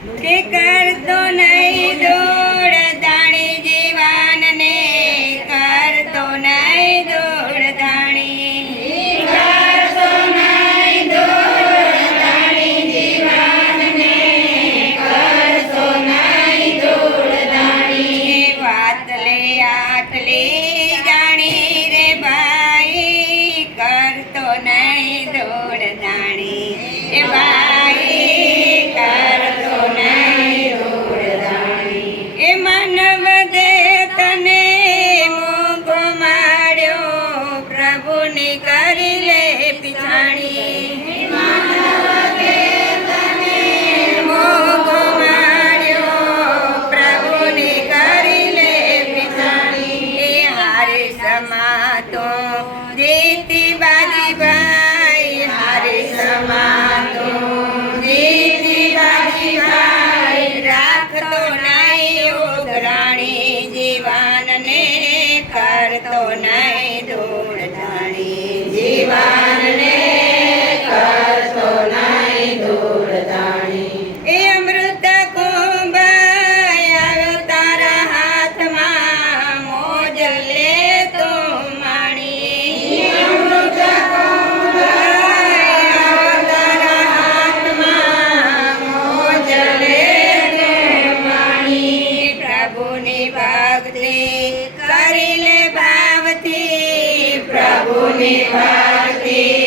કે કરતો નહીં દોડ, દાણી કરતો નહીં દોડ, દાણી દાણી જીવાનને વાતલે આટલી જાણી રે ભાઈ કરતો નહીં તો નહીં દોડ ધાણી જીવા पुनिवर्ति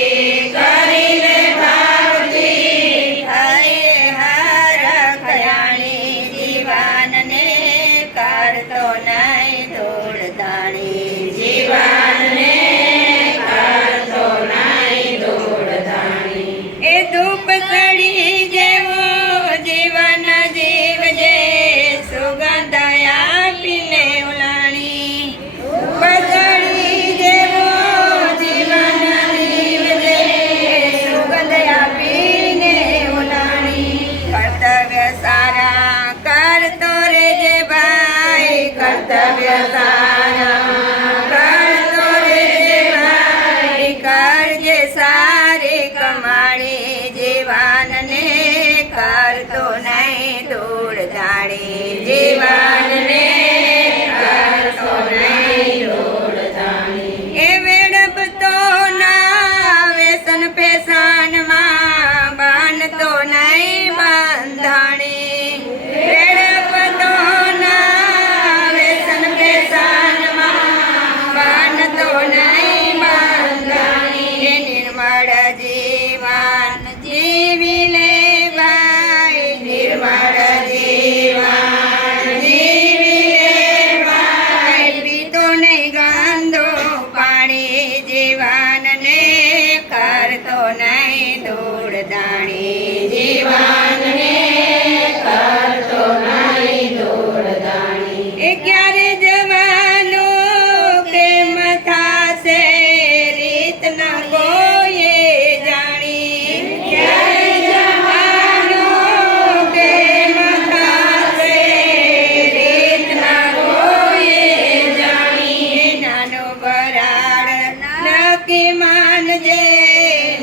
Devi Devi